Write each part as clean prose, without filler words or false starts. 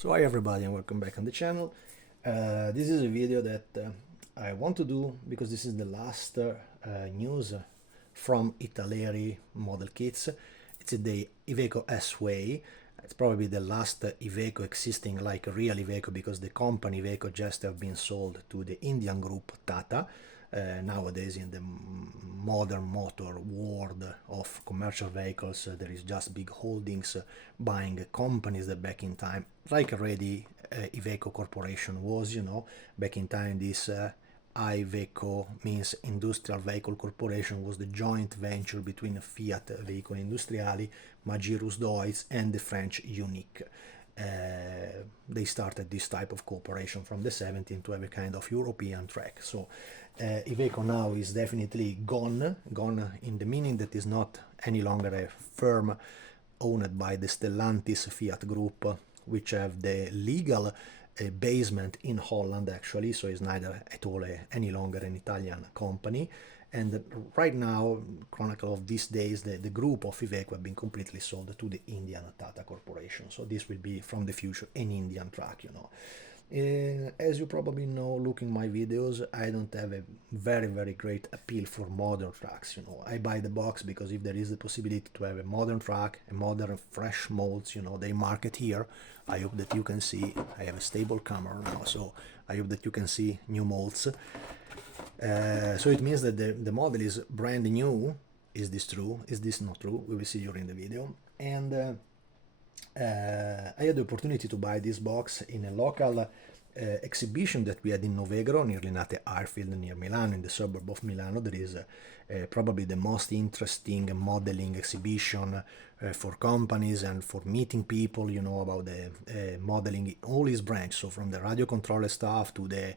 So hi everybody and welcome back on the channel. This is a video that I want to do because this is the last news from Italeri model kits. It's the Iveco S-Way. It's probably the last Iveco existing like a real Iveco because the company Iveco just have been sold to the Indian group Tata. Nowadays in the modern motor world of commercial vehicles there is just big holdings buying companies that back in time, like already Iveco Corporation was, back in time this Iveco means Industrial Vehicle Corporation was the joint venture between Fiat Veicoli Industriali, Magirus Deutz and the French Unique. They started this type of cooperation from the 70s to have a kind of European track. So Iveco now is definitely gone in the meaning that is not any longer a firm owned by the Stellantis Fiat group, which have the legal basement in Holland actually, so it's neither at all any longer an Italian company. And right now, chronicle of these days, the group of Iveco have been completely sold to the Indian Tata Corporation. So this will be from the future an Indian truck, As you probably know, looking my videos, I don't have a very great appeal for modern trucks. I buy the box because if there is the possibility to have a modern truck, a modern fresh molds, they market here. I hope that you can see. I have a stable camera now, so I hope that you can see new molds. So it means that the model is brand new. Is this true? Is this not true? We will see during the video. And I had the opportunity to buy this box in a local exhibition that we had in Novegro, near Linate Airfield, near Milan, in the suburb of Milano. There is probably the most interesting modeling exhibition for companies and for meeting people, about the modeling in all its branches. So from the radio controller stuff to the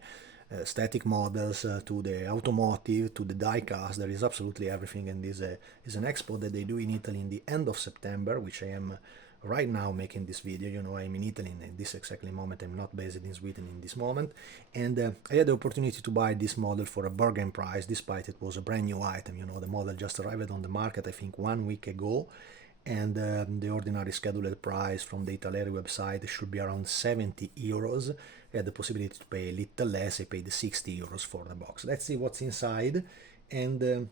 static models to the automotive to the die-cast, there is absolutely everything. And this is an expo that they do in Italy in the end of September, which I am right now making this video. I'm in Italy in this exactly moment. I'm not based in Sweden in this moment, and I had the opportunity to buy this model for a bargain price, despite it was a brand new item. The model just arrived on the market I think 1 week ago, and the ordinary scheduled price from the Italeri website should be around 70 euros. I had the possibility to pay a little less. I paid 60 euros for the box. Let's see what's inside. And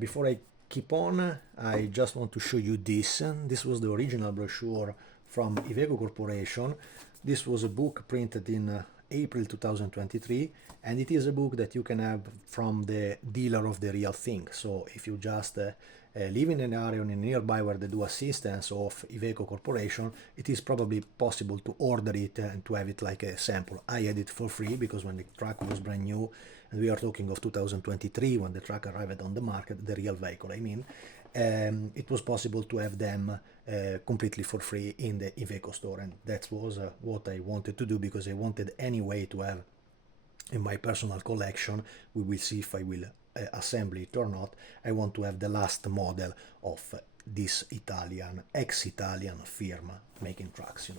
before I keep on, I just want to show you this. This was the original brochure from Iveco Corporation. This was a book printed in April 2023, and it is a book that you can have from the dealer of the real thing. So if you just live in an area nearby where they do assistance of Iveco Corporation, it is probably possible to order it and to have it like a sample. I had it for free because when the truck was brand new, and we are talking of 2023 when the truck arrived on the market, the real vehicle I mean, it was possible to have them completely for free in the Iveco store, and that was what I wanted to do because I wanted anyway to have in my personal collection. We will see if I will assemble it or not. I want to have the last model of this ex-Italian firm making trucks,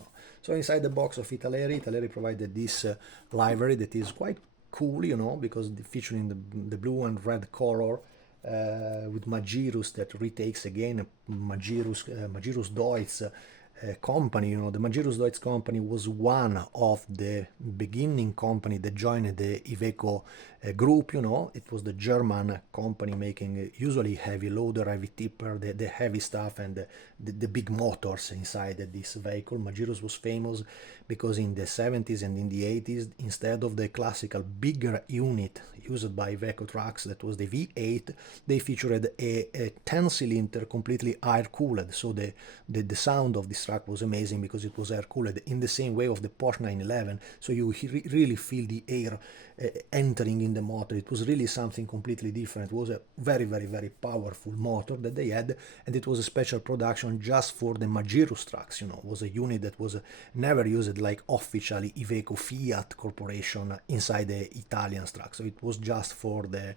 So inside the box of Italeri provided this livery that is quite cool, because featuring the blue and red color with Magirus that retakes again Magirus Deutz company. The Magirus Deutz company was one of the beginning company that joined the Iveco group. It was the German company making usually heavy loader, heavy tipper, the heavy stuff and the big motors inside this vehicle. Magirus was famous because in the 70s and in the 80s, instead of the classical bigger unit used by Iveco trucks, that was the V8, they featured a 10-cylinder completely air-cooled. So the sound of this truck was amazing because it was air-cooled in the same way of the Porsche 911. So you really feel the air entering in the motor. It was really something completely different. It was a very powerful motor that they had, and it was a special production just for the Magirus trucks. It was a unit that was never used like officially Iveco Fiat Corporation inside the Italian truck. So it was just for the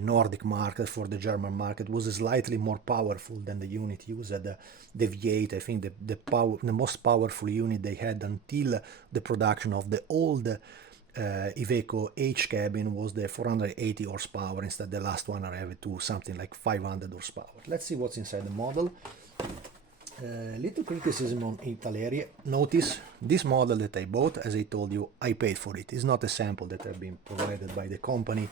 Nordic market, for the German market. It was slightly more powerful than the unit used, the V8. I think the most powerful unit they had until the production of the old Iveco H cabin was the 480 horsepower. Instead, the last one arrived to something like 500 horsepower. Let's see what's inside the model. Little criticism on Italeri. Notice this model that I bought, as I told you, I paid for it. It's not a sample that have been provided by the company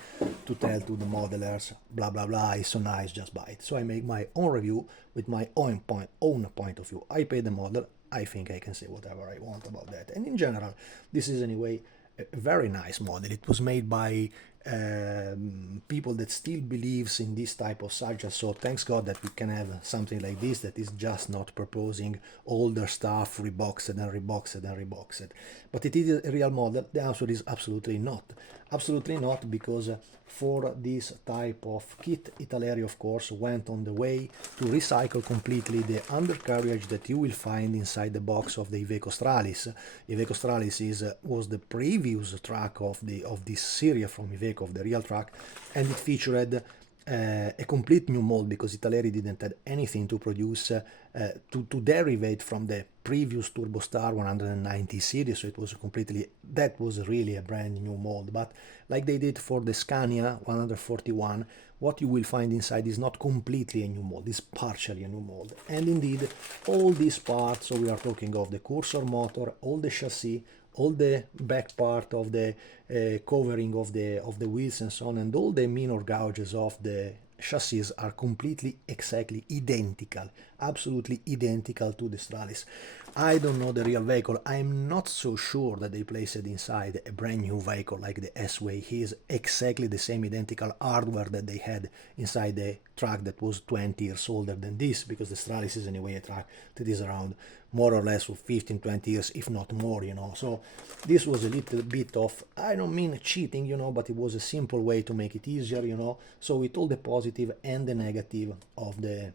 to tell to the modelers, blah, blah, blah, it's so nice, just buy it. So I make my own review with my own point of view. I paid the model. I think I can say whatever I want about that. And in general, this is anyway a very nice model. It was made by people that still believes in this type of subject, so thanks God that we can have something like this that is just not proposing older stuff reboxed and reboxed and reboxed. But it is a real model. The answer is absolutely not. Absolutely not, because for this type of kit, Italeri of course went on the way to recycle completely the undercarriage that you will find inside the box of the Iveco Stralis. Iveco Stralis was the previous truck of this series from Iveco, of the real truck, and it featured a complete new mold, because Italeri didn't have anything to produce to derivate from the previous Turbostar 190 series, so it was that was really a brand new mold. But like they did for the Scania 141, what you will find inside is not completely a new mold, it's partially a new mold. And indeed, all these parts, so we are talking of the cursor motor, all the chassis, all the back part of the covering of the wheels and so on, and all the minor gouges of the chassis are completely exactly identical, absolutely identical to the Stralis. I don't know the real vehicle. I'm not so sure that they placed it inside a brand new vehicle like the S-Way. He is exactly the same identical hardware that they had inside the truck that was 20 years older than this, because the Stralis is anyway a truck that is around more or less for 15-20 years, if not more, you know. So this was a little bit of, I don't mean cheating, you know, but it was a simple way to make it easier, you know. So with all the positive and the negative of the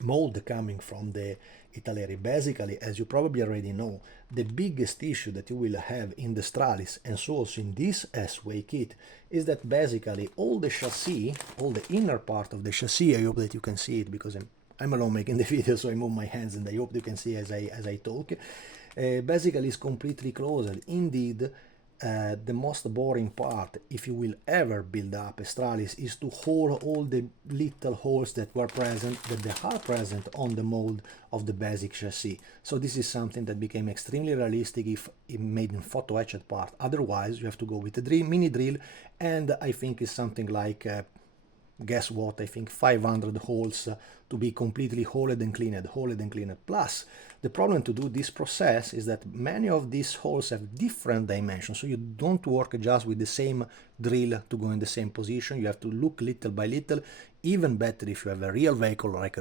mold coming from the Italeri. Basically, as you probably already know, the biggest issue that you will have in the Stralis, and so also in this S-Way kit, is that basically all the chassis, all the inner part of the chassis, I hope that you can see it because I'm alone making the video, so I move my hands and I hope you can see as I talk. Basically is completely closed. Indeed, the most boring part, if you will ever build up a Stralis, is to hole all the little holes that are present on the mold of the basic chassis. So this is something that became extremely realistic if it made in photo etched part. Otherwise, you have to go with a mini drill, and I think it's something like guess what, I think 500 holes to be completely holed and cleaned. Plus, the problem to do this process is that many of these holes have different dimensions, so you don't work just with the same drill to go in the same position. You have to look little by little. Even better if you have a real vehicle like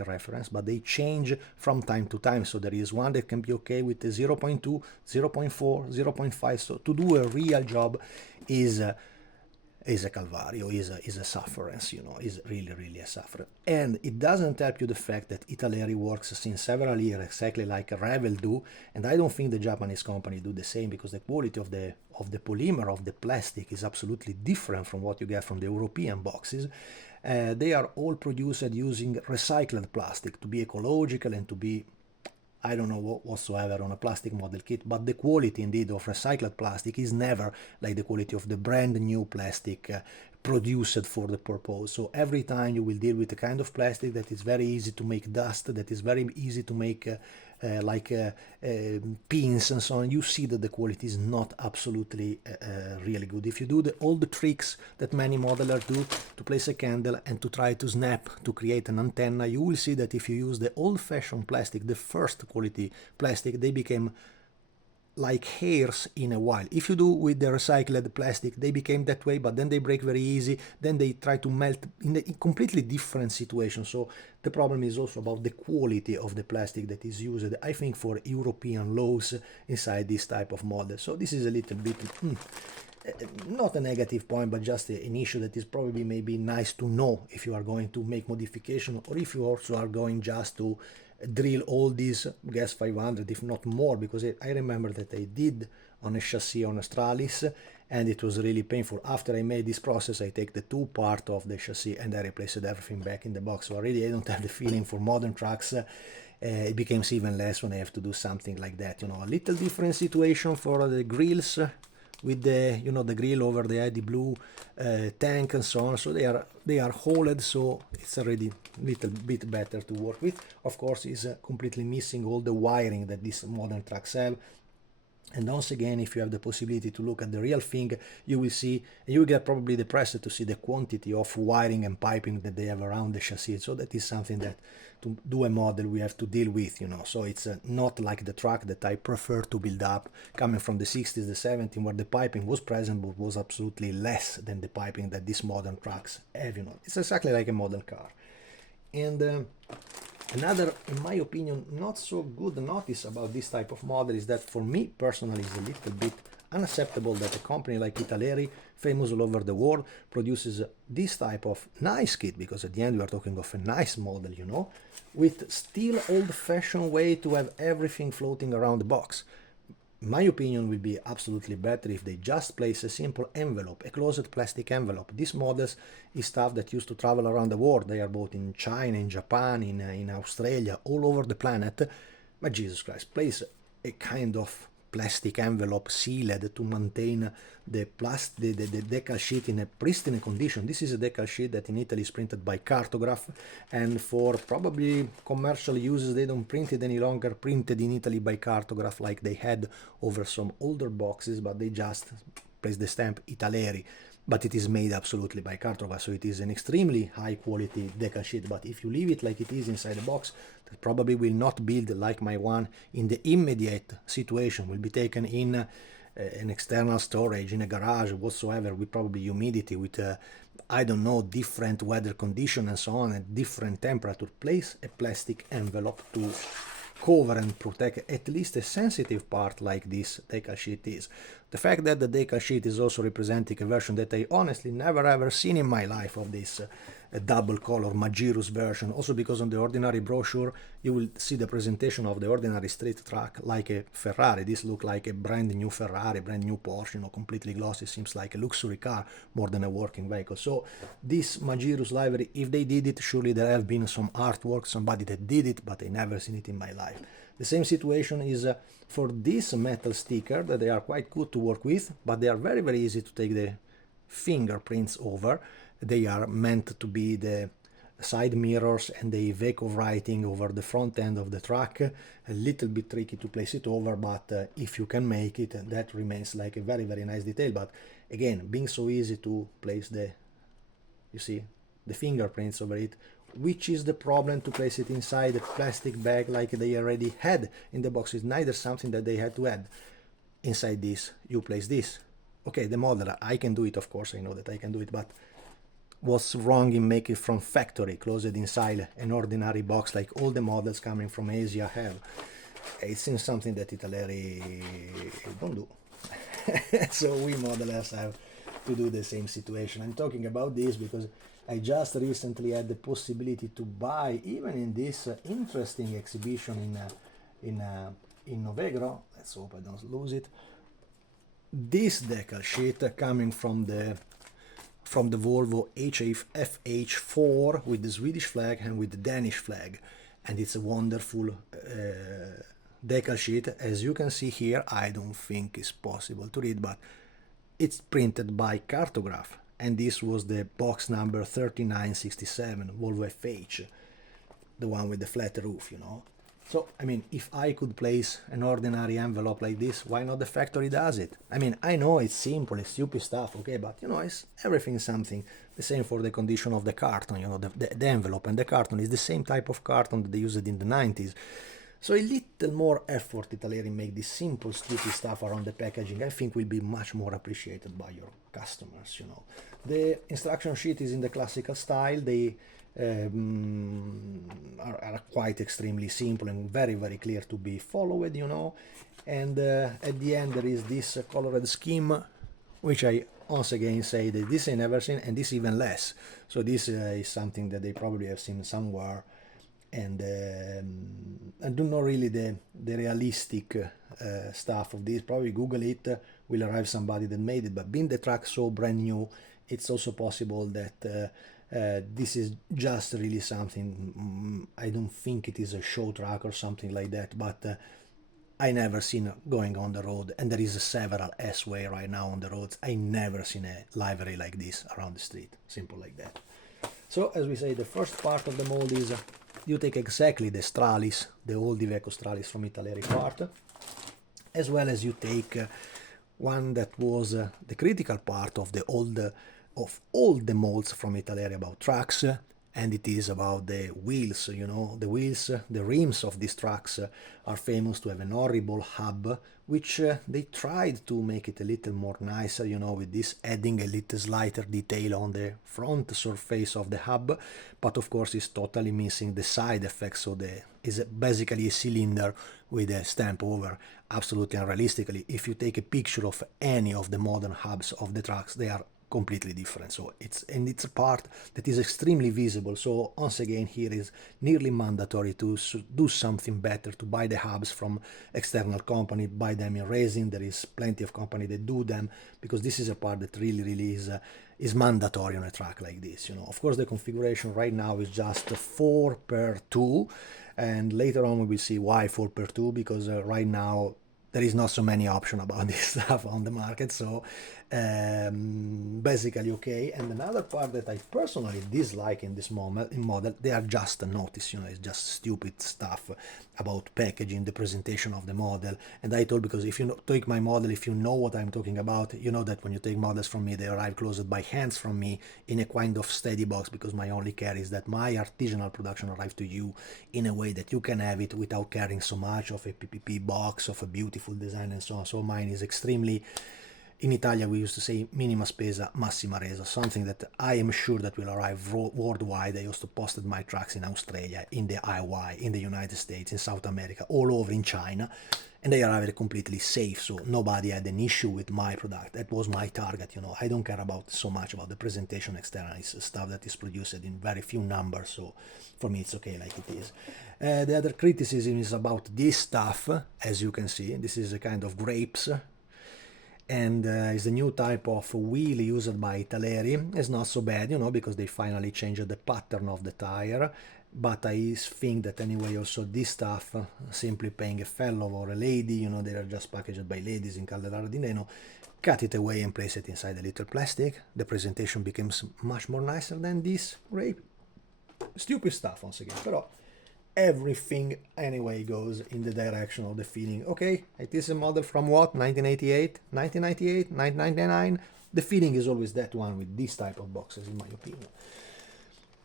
a reference, but they change from time to time. So there is one that can be okay with the 0.2, 0.4, 0.5. So to do a real job is a calvario, is a sufferance, you know, is really a sufferance. And it doesn't help you the fact that Italeri works since several years exactly like Revel do, and I don't think the Japanese company do the same, because the quality of the polymer, of the plastic, is absolutely different from what you get from the European boxes. They are all produced using recycled plastic to be ecological and to be, I don't know what whatsoever on a plastic model kit, but the quality indeed of recycled plastic is never like the quality of the brand new plastic produced for the purpose. So every time you will deal with a kind of plastic that is very easy to make dust, that is very easy to make pins and so on, you see that the quality is not absolutely really good. If you do all the tricks that many modelers do to place a candle and to try to snap to create an antenna, you will see that if you use the old-fashioned plastic, the first quality plastic, they became like hairs in a while. If you do with the recycled plastic, they became that way, but then they break very easy, then they try to melt in a completely different situation. So the problem is also about the quality of the plastic that is used, I think, for European laws inside this type of model. So this is a little bit not a negative point, but just an issue that is probably maybe nice to know if you are going to make modification, or if you also are going just to drill all these gas 500, if not more, because I remember that I did on a chassis on a Stralis, and it was really painful. After I made this process, I take the two part of the chassis and I replaced everything back in the box. So already I don't have the feeling for modern trucks. It becomes even less when I have to do something like that, you know. A little different situation for the grills, with the, you know, the grill over the ID blue tank and so on. So they are holed, so it's already a little bit better to work with. Of course, it's completely missing all the wiring that these modern trucks have. And once again, if you have the possibility to look at the real thing, you will see, you will get probably depressed to see the quantity of wiring and piping that they have around the chassis. So that is something that to do a model we have to deal with, you know. So it's not like the truck that I prefer to build up coming from the 60s, the 70s, where the piping was present but was absolutely less than the piping that these modern trucks have, you know. It's exactly like a model car. And another, in my opinion, not so good notice about this type of model is that for me personally is a little bit unacceptable that a company like Italeri, famous all over the world, produces this type of nice kit, because at the end we are talking of a nice model, you know, with still old-fashioned way to have everything floating around the box. My opinion will be absolutely better if they just place a simple envelope, a closed plastic envelope. These models is stuff that used to travel around the world. They are bought in China, in Japan, in Australia, all over the planet. But Jesus Christ, place a kind of plastic envelope sealed to maintain the decal sheet in a pristine condition. This is a decal sheet that in Italy is printed by Cartograph, and for probably commercial uses they don't print it any longer, printed in Italy by Cartograph like they had over some older boxes, but they just place the stamp Italeri. But it is made absolutely by Cartograph, so it is an extremely high quality decal sheet. But if you leave it like it is inside the box, that probably will not build like my one in the immediate situation, will be taken in an external storage, in a garage, whatsoever, with probably humidity, with I don't know, different weather condition and so on, at different temperature. Place a plastic envelope to cover and protect at least a sensitive part like this decal sheet is. The fact that the decal sheet is also representing a version that I honestly never ever seen in my life of this double color Magirus version, also because on the ordinary brochure you will see the presentation of the ordinary street truck like a Ferrari. This looks like a brand new Ferrari, brand new Porsche, you know, completely glossy, seems like a luxury car more than a working vehicle. So this Magirus livery, if they did it, surely there have been some artwork, somebody that did it, but I never seen it in my life. The same situation is for this metal sticker, that they are quite good to work with, but they are very, very easy to take the fingerprints over. They are meant to be the side mirrors and the Iveco writing over the front end of the truck. A little bit tricky to place it over, but if you can make it, that remains like a very, very nice detail. But again, being so easy to place the, you see, the fingerprints over it, which is the problem to place it inside a plastic bag like they already had in the box. It's neither something that they had to add. Inside this, you place this. Okay, the model, I can do it, of course, I know that I can do it, but what's wrong in making it from factory, closed inside an ordinary box like all the models coming from Asia have? It seems something that Italeri don't do. So we modelers have to do the same situation. I'm talking about this because I just recently had the possibility to buy, even in this interesting exhibition in Novegro, let's hope I don't lose it, this decal sheet coming from the Volvo FH4 with the Swedish flag and with the Danish flag, and it's a wonderful decal sheet. As you can see here, I don't think it's possible to read, but it's printed by Cartograph, and this was the box number 3967 Volvo FH, the one with the flat roof, you know. So, I mean, if I could place an ordinary envelope like this, why not the factory does it? I mean, I know it's simple, it's stupid stuff, okay, but, you know, it's everything something. The same for the condition of the carton, you know, the envelope and the carton is the same type of carton that they used in the 90s. So a little more effort, Italeri, make this simple, stupid stuff around the packaging, I think will be much more appreciated by your customers, you know. The instruction sheet is in the classical style. They are quite extremely simple and very, very clear to be followed, you know. And at the end there is this colored scheme, which I once again say that this I never seen, and this even less. So this is something that they probably have seen somewhere, and I don't know really the realistic stuff of this. Probably Google it, will arrive somebody that made it, but being the truck so brand new, it's also possible that this is just really something. I don't think it is a show truck or something like that, but I never seen going on the road, and there is several S-Way right now on the roads. I never seen a livery like this around the street, simple like that. So as we say, the first part of the mold is you take exactly the Stralis, the old Iveco Stralis from Italeri part, as well as you take one that was the critical part of the old of all the molds from Italeri about trucks, and it is about the wheels. You know, the wheels, the rims of these trucks are famous to have an horrible hub, which they tried to make it a little more nicer, you know, with this adding a little slighter detail on the front surface of the hub, but of course it's totally missing the side effects. So the is basically a cylinder with a stamp over. Absolutely unrealistically, if you take a picture of any of the modern hubs of the trucks, they are completely different. So it's a part that is extremely visible. So once again, here is nearly mandatory to do something better, to buy the hubs from external company, buy them in resin. There is plenty of company that do them, because this is a part that really is mandatory on a truck like this. You know, of course the configuration right now is just 4x2, and later on we will see why 4x2, because right now there is not so many options about this stuff on the market. So basically okay. And another part that I personally dislike in this model, they are just a notice, you know, it's just stupid stuff about packaging, the presentation of the model. And I told, because if you take my model, if you know what I'm talking about, you know that when you take models from me, they arrive closed by hands from me in a kind of steady box, because my only care is that my artisanal production arrives to you in a way that you can have it without caring so much of a PPP box, of a beautiful design and so on. So mine is extremely, in Italia we used to say minima spesa, massima resa, something that I am sure that will arrive worldwide. I also posted my trucks in Australia, in the IY, in the United States, in South America, all over in China, and they arrived completely safe. So nobody had an issue with my product. That was my target, you know. I don't care about so much about the presentation external. It's stuff that is produced in very few numbers, so for me it's okay like it is. The other criticism is about this stuff. As you can see, this is a kind of grapes, and is a new type of wheel used by Italeri. It's not so bad, you know, because they finally changed the pattern of the tire. But I think that anyway, also this stuff, simply paying a fellow or a lady, you know, they are just packaged by ladies in Calderara di Neno, cut it away and place it inside a little plastic. The presentation becomes much more nicer than this grape. Stupid stuff once again, però everything anyway goes in the direction of the feeling. Okay, it is a model from what, 1988, 1998, 1999. The feeling is always that one with this type of boxes, in my opinion.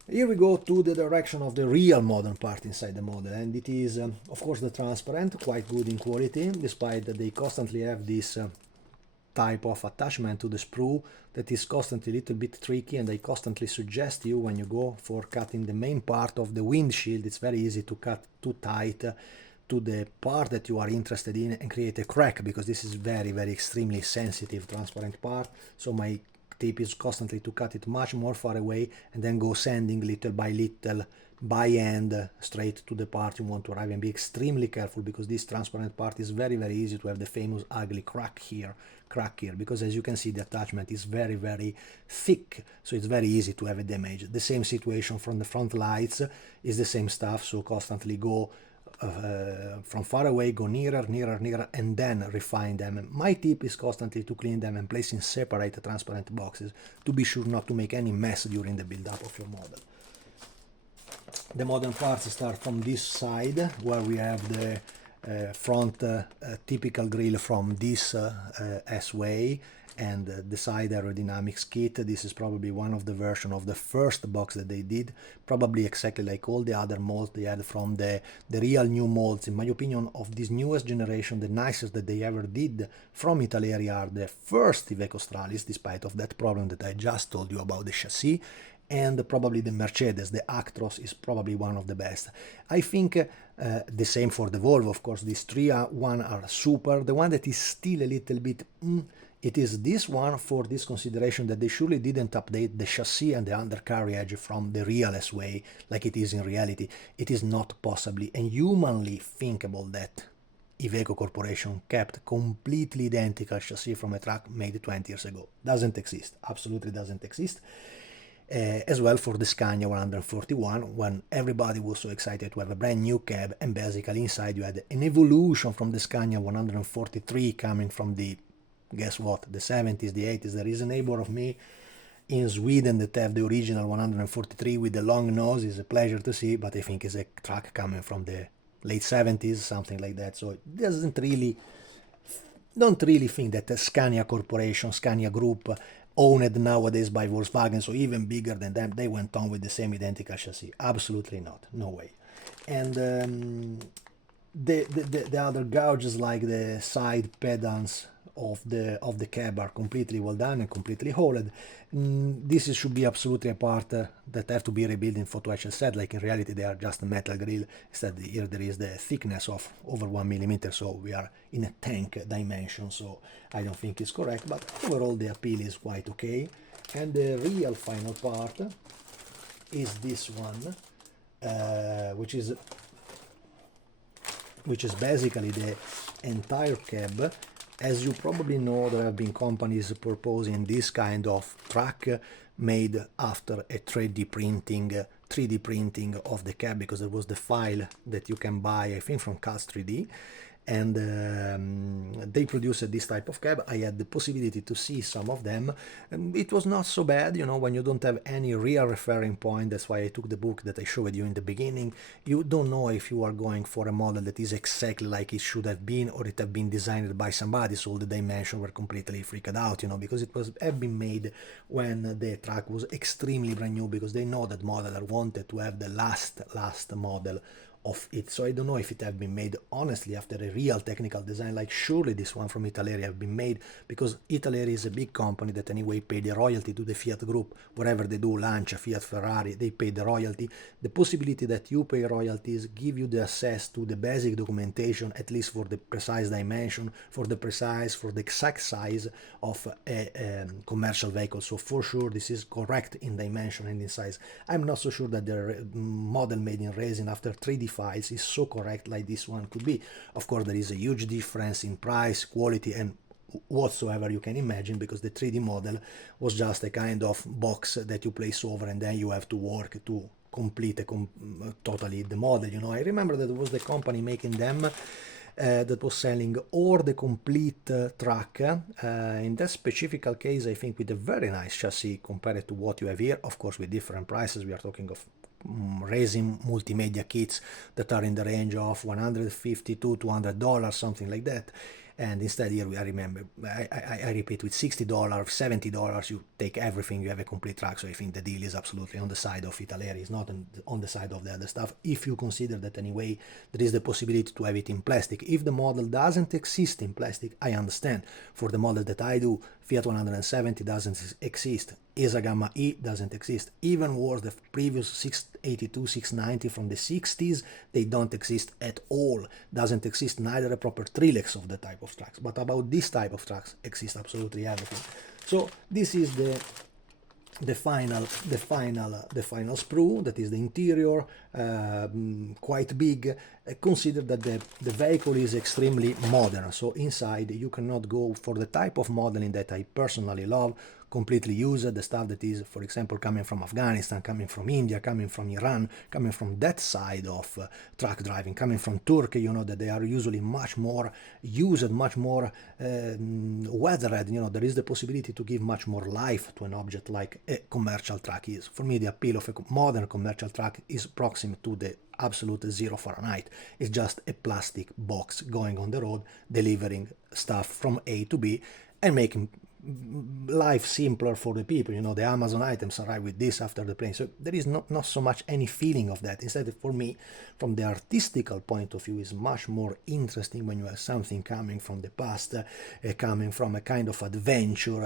Here we go to the direction of the real modern part inside the model, and it is of course the transparent, quite good in quality, despite that they constantly have this type of attachment to the sprue that is constantly a little bit tricky, and I constantly suggest you, when you go for cutting the main part of the windshield, it's very easy to cut too tight to the part that you are interested in and create a crack, because this is very extremely sensitive transparent part. So my tip is constantly to cut it much more far away, and then go sanding little by little by hand straight to the part you want to arrive, and be extremely careful, because this transparent part is very easy to have the famous ugly crack here, because as you can see the attachment is very thick, so it's very easy to have a damage. The same situation from the front lights is the same stuff, so constantly go from far away, go nearer, and then refine them. My tip is constantly to clean them and place in separate transparent boxes, to be sure not to make any mess during the build-up of your model. The modern parts start from this side, where we have the front typical grille from this S-Way, and the side aerodynamics kit. This is probably one of the version of the first box that they did, probably exactly like all the other molds they had from the real new molds. In my opinion, of this newest generation, the nicest that they ever did from Italeri are the first Iveco Stralis, despite of that problem that I just told you about the chassis, and probably the Mercedes, the Actros, is probably one of the best. I think the same for the Volvo, of course. These three one are super. The one that is still a little bit it is this one, for this consideration that they surely didn't update the chassis and the undercarriage from the real S-Way like it is in reality. It is not possibly and humanly thinkable that Iveco Corporation kept completely identical chassis from a truck made 20 years ago. Doesn't exist, absolutely doesn't exist. as well for the Scania 141, when everybody was so excited to have a brand new cab, and basically inside you had an evolution from the Scania 143 coming from the, guess what, the 70s, the 80s. There is a neighbor of me in Sweden that have the original 143 with the long nose. Is a pleasure to see, but I think it's a truck coming from the late 70s, something like that. So it don't really think that the Scania Corporation, Scania Group, owned nowadays by Volkswagen, so even bigger than them, they went on with the same identical chassis. Absolutely not, no way. And the other gouges, like the side pedals of the cab, are completely well done and completely holed. This should be absolutely a part that have to be rebuilt in photo HL set. Like in reality they are just a metal grill. Instead here there is the thickness of over 1 millimeter, so we are in a tank dimension, so I don't think it's correct, but overall the appeal is quite okay. And the real final part is this one, which is basically the entire cab. As you probably know, there have been companies proposing this kind of truck made after a 3D printing of the cab, because there was the file that you can buy, I think, from Cast 3D, and they produced this type of cab. I had the possibility to see some of them, and it was not so bad, you know, when you don't have any real referring point. That's why I took the book that I showed you in the beginning. You don't know if you are going for a model that is exactly like it should have been, or it have been designed by somebody, so the dimensions were completely freaked out, you know, because it was have been made when the truck was extremely brand new, because they know that modeler wanted to have the last model of it. So I don't know if it have been made honestly after a real technical design, like surely this one from Italeri have been made, because Italeri is a big company that anyway pay the royalty to the Fiat group. Whatever they do, Lancia, Fiat, Ferrari, they pay the royalty. The possibility that you pay royalties give you the access to the basic documentation, at least for the precise dimension, for the exact size of a commercial vehicle. So for sure this is correct in dimension and in size. I'm not so sure that the model made in resin after 3D files is so correct like this one could be. Of course there is a huge difference in price, quality, and whatsoever you can imagine, because the 3D model was just a kind of box that you place over, and then you have to work to complete totally the model, you know. I remember that it was the company making them that was selling all the complete truck, in that specific case I think with a very nice chassis compared to what you have here. Of course with different prices, we are talking of resin multimedia kits that are in the range of $150 to $200, something like that. And instead here I remember, I repeat, with $60, $70 you take everything, you have a complete truck. So I think the deal is absolutely on the side of Italeri, it's not on the side of the other stuff, if you consider that anyway there is the possibility to have it in plastic. If the model doesn't exist in plastic, I understand. For the model that I do, Fiat 170 doesn't exist, ESA Gamma E doesn't exist. Even worse, the previous 682, 690 from the 60s, they don't exist at all. Doesn't exist neither a proper trilex of the type of trucks. But about this type of trucks exists absolutely everything. So this is the final sprue, that is the interior, quite big. Consider that the vehicle is extremely modern, so inside you cannot go for the type of modeling that I personally love, completely used, the stuff that is, for example, coming from Afghanistan, coming from India, coming from Iran, coming from that side of truck driving, coming from Turkey, you know, that they are usually much more used, much more weathered, you know. There is the possibility to give much more life to an object like a commercial truck is. For me, the appeal of a modern commercial truck is proximate to the absolute 0 Fahrenheit. It's just a plastic box going on the road, delivering stuff from A to B and making life simpler for the people. You know, the Amazon items arrive with this after the plane, so there is not so much any feeling of that. Instead, for me, from the artistical point of view, is much more interesting when you have something coming from the past, coming from a kind of adventure.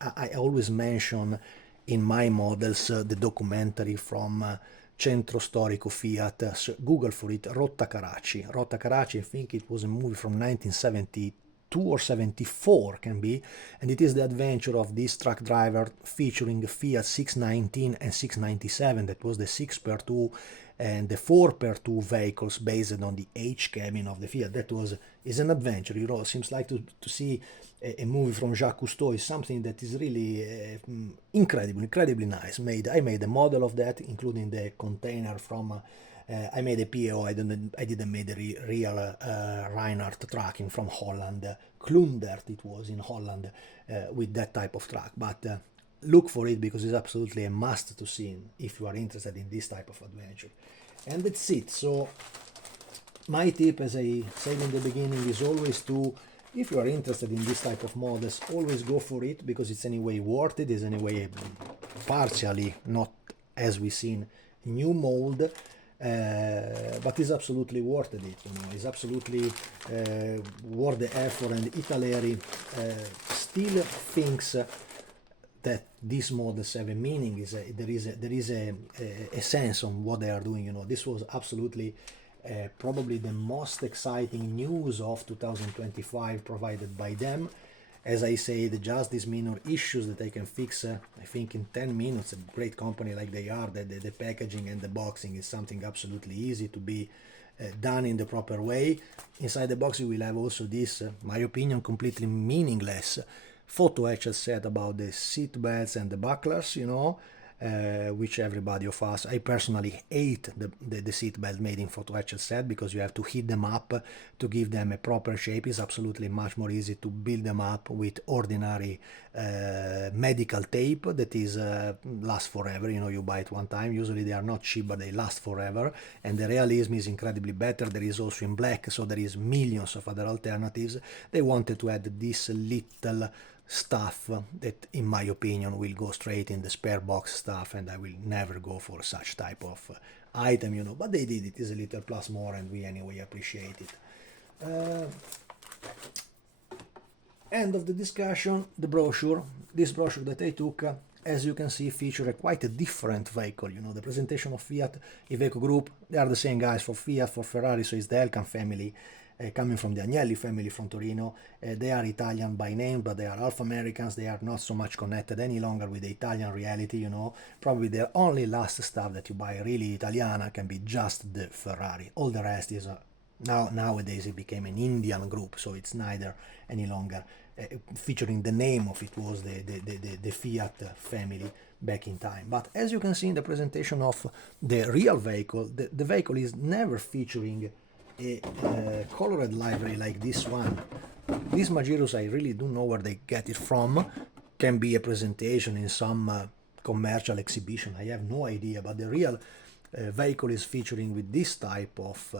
I always mention in my models the documentary from Centro Storico Fiat, Google for it, Rotta Karachi. Rotta Karachi, I think it was a movie from 1972 or 74 can be, and it is the adventure of this truck driver featuring the Fiat 619 and 697. That was the 6x2 and the 4x2 vehicles based on the H cabin of the Fiat. That was is an adventure, you know. Seems like to see a movie from Jacques Cousteau is something that is really incredibly nice. I made a model of that, including the container from. I made a PO. I didn't make the real Reinhardt trucking from Holland. Klundert it was in Holland with that type of truck. But look for it because it's absolutely a must to see if you are interested in this type of adventure. And that's it. So my tip, as I said in the beginning, is always to, if you are interested in this type of models, always go for it because it's anyway worth it. It's anyway partially, not as we seen, new mold, but it's absolutely worth it. You know, it's absolutely worth the effort. And Italeri still thinks that these models have a meaning. There is a sense on what they are doing. You know, this was absolutely probably the most exciting news of 2025 provided by them. As I said, just these minor issues that they can fix, I think in 10 minutes. A great company like they are, the packaging and the boxing is something absolutely easy to be done in the proper way. Inside the box you will have also this, my opinion, completely meaningless photo etched set about the seat belts and the bucklers, you know, which everybody of us, I personally hate the seat belt made in photo etched set because you have to heat them up to give them a proper shape. It's absolutely much more easy to build them up with ordinary medical tape that is lasts forever. You know, you buy it one time. Usually they are not cheap, but they last forever, and the realism is incredibly better. There is also in black, so there is millions of other alternatives. They wanted to add this little stuff that in my opinion will go straight in the spare box stuff, and I will never go for such type of item, you know, but they did it. Is a little plus more, and we anyway appreciate it. End of the discussion. The brochure, this brochure that I took, as you can see, feature quite a different vehicle. You know, the presentation of Fiat, Iveco Group, they are the same guys for Fiat, for Ferrari, so it's the Elkann family, coming from the Agnelli family from Torino. They are Italian by name, but they are half Americans. They are not so much connected any longer with the Italian reality, you know. Probably their only last stuff that you buy really Italiana can be just the Ferrari. All the rest is nowadays it became an Indian group, so it's neither any longer featuring the name of it was the Fiat family back in time. But as you can see in the presentation of the real vehicle, the vehicle is never featuring a colored livery like this one. These Majiros, I really don't know where they get it from. Can be a presentation in some commercial exhibition, I have no idea, but the real vehicle is featuring with this type of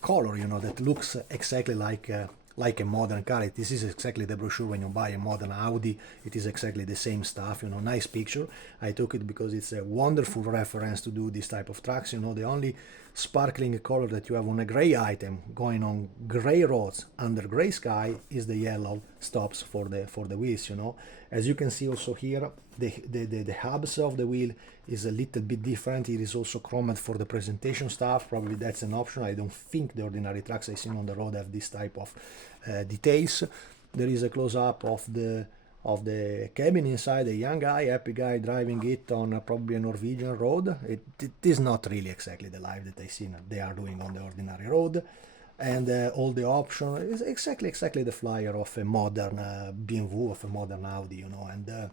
color, you know, that looks exactly like a modern car. This is exactly the brochure when you buy a modern Audi. It is exactly the same stuff, you know. Nice picture. I took it because it's a wonderful reference to do this type of trucks. You know, the only sparkling color that you have on a gray item going on gray roads under gray sky is the yellow stops for the wheels, you know. As you can see also here, the hubs of the wheel is a little bit different. It is also chromed for the presentation stuff. Probably that's an option. I don't think the ordinary trucks I seen on the road have this type of details. There is a close-up of the cabin inside, a young guy, happy guy driving it on probably a Norwegian road. It is not really exactly the life that I seen they are doing on the ordinary road. And all the option is exactly the flyer of a modern BMW, of a modern Audi, you know. And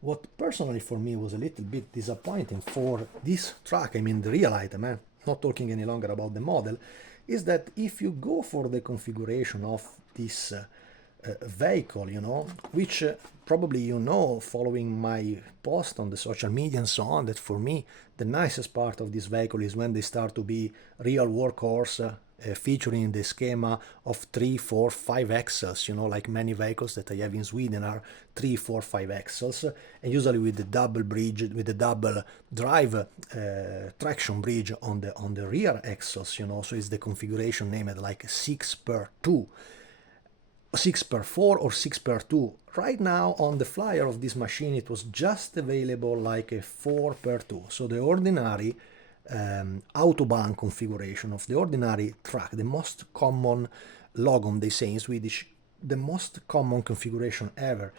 what personally for me was a little bit disappointing for this truck, I mean the real item, not talking any longer about the model, is that if you go for the configuration of this vehicle, you know, which probably you know following my post on the social media and so on, that for me the nicest part of this vehicle is when they start to be real workhorse, featuring the schema of 3, 4, 5 axles, you know, like many vehicles that I have in Sweden are 3, 4, 5 axles, and usually with the double bridge, with the double drive traction bridge on the rear axles, you know. So it's the configuration named like 6x2, 6x4 or 6x2. Right now on the flyer of this machine it was just available like a 4x2, so the ordinary Autobahn configuration of the ordinary truck, the most common lagom, they say in Swedish, the most common configuration ever.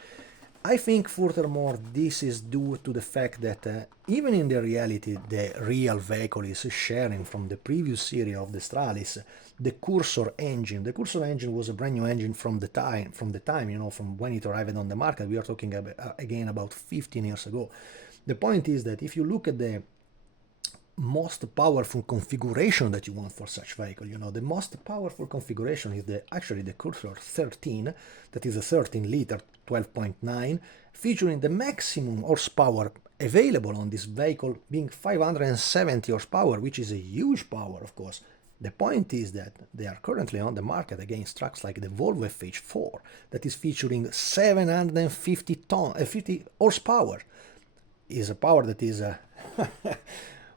I think furthermore this is due to the fact that even in the reality the real vehicle is sharing from the previous series of the Stralis the Cursor engine. The Cursor engine was a brand new engine from the time, from when it arrived on the market. We are talking again about 15 years ago. The point is that if you look at the most powerful configuration that you want for such vehicle, the most powerful configuration is actually the Cursor 13, that is a 13 liter 12.9, featuring the maximum horsepower available on this vehicle being 570 horsepower, which is a huge power, of course. The point is that they are currently on the market against trucks like the Volvo FH4 that is featuring 750 50 horsepower. Is a power that is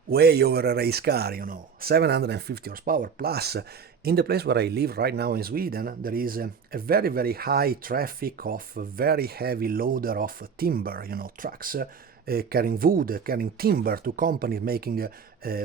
way over a race car, 750 horsepower. Plus, in the place where I live right now in Sweden, there is a very, very high traffic of very heavy loader of timber, trucks carrying wood, carrying timber to companies making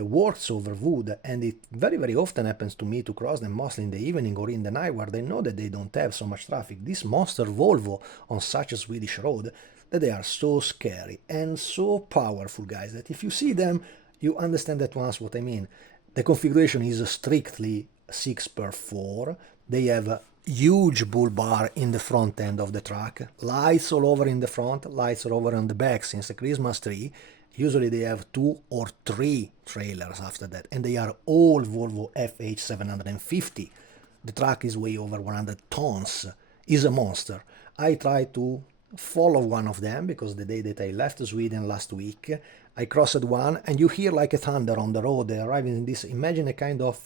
works over wood. And it very, very often happens to me to cross them, mostly in the evening or in the night, where they know that they don't have so much traffic. This monster Volvo on such a Swedish road, that they are so scary and so powerful, guys, that if you see them, you understand at once what I mean. The configuration is strictly 6x4. They have a huge bull bar in the front end of the truck, lights all over in the front, lights all over on the back since the Christmas tree. Usually they have 2 or 3 trailers after that, and they are all Volvo FH750. The truck is way over 100 tons, is a monster. I try to follow one of them because the day that I left Sweden last week, I crossed one, and you hear like a thunder on the road arriving in this, imagine a kind of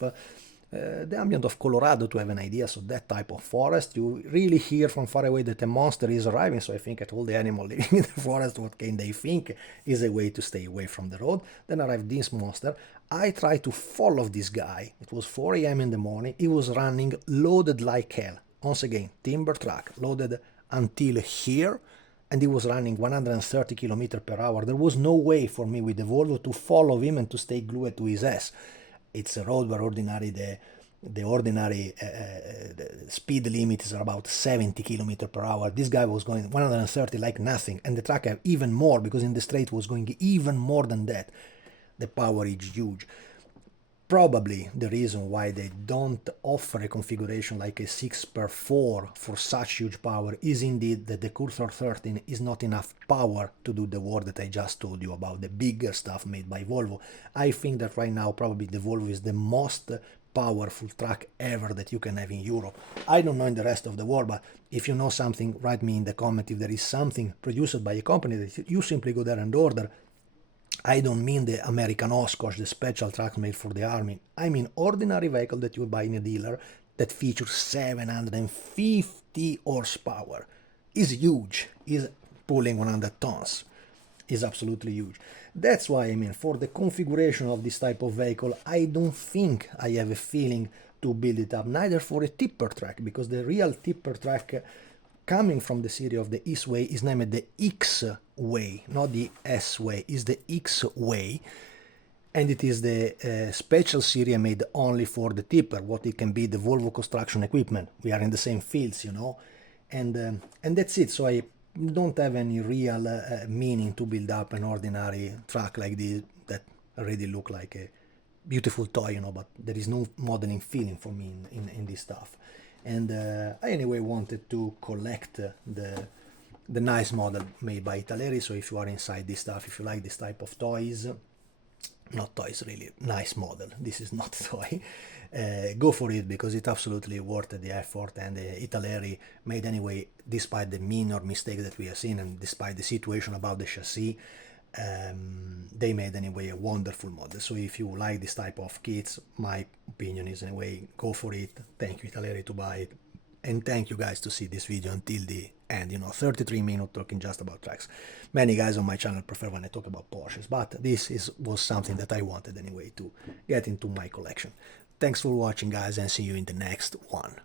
the ambient of Colorado, to have an idea. So that type of forest, you really hear from far away that a monster is arriving. So I think I told the animal living in the forest what can they think is a way to stay away from the road. Then arrived this monster. I tried to follow this guy. It was 4 a.m. in the morning. He was running loaded like hell. Once again, timber truck loaded until here, and he was running 130 km per hour. There was no way for me with the Volvo to follow him and to stay glued to his ass. It's a road where the ordinary speed limit is about 70 km per hour. This guy was going 130 like nothing, and the truck had even more because in the straight was going even more than that. The power is huge. Probably the reason why they don't offer a configuration like a 6x4 for such huge power is indeed that the Cursor 13 is not enough power to do the work that I just told you about, the bigger stuff made by Volvo. I think that right now probably the Volvo is the most powerful truck ever that you can have in Europe. I don't know in the rest of the world, but if you know something, write me in the comment if there is something produced by a company that you simply go there and order. I don't mean the American Oshkosh, the special truck made for the army. I mean ordinary vehicle that you buy in a dealer that features 750 horsepower. Is huge. Is pulling 100 tons. Is absolutely huge. That's why, I mean, for the configuration of this type of vehicle, I don't think I have a feeling to build it up, neither for a tipper truck, because the real tipper truck coming from the series of the East Way is named the X Way, not the S Way, is the X Way, and it is the special series made only for the tipper, what it can be the Volvo construction equipment. We are in the same fields, and that's it. So I don't have any real meaning to build up an ordinary truck like this that already look like a beautiful toy, but there is no modeling feeling for me in this stuff. And I anyway wanted to collect the nice model made by Italeri. So if you are inside this stuff, if you like this type of toys, not toys really, nice model, this is not a toy, go for it because it's absolutely worth the effort. And Italeri made anyway, despite the minor mistake that we have seen and despite the situation about the chassis, they made anyway a wonderful model. So if you like this type of kits, my opinion is anyway, go for it. Thank you Italeri to buy it, and thank you guys to see this video until the end. 33 minutes talking just about trucks. Many guys on my channel prefer when I talk about Porsches, but this was something that I wanted anyway to get into my collection. Thanks for watching guys, and see you in the next one.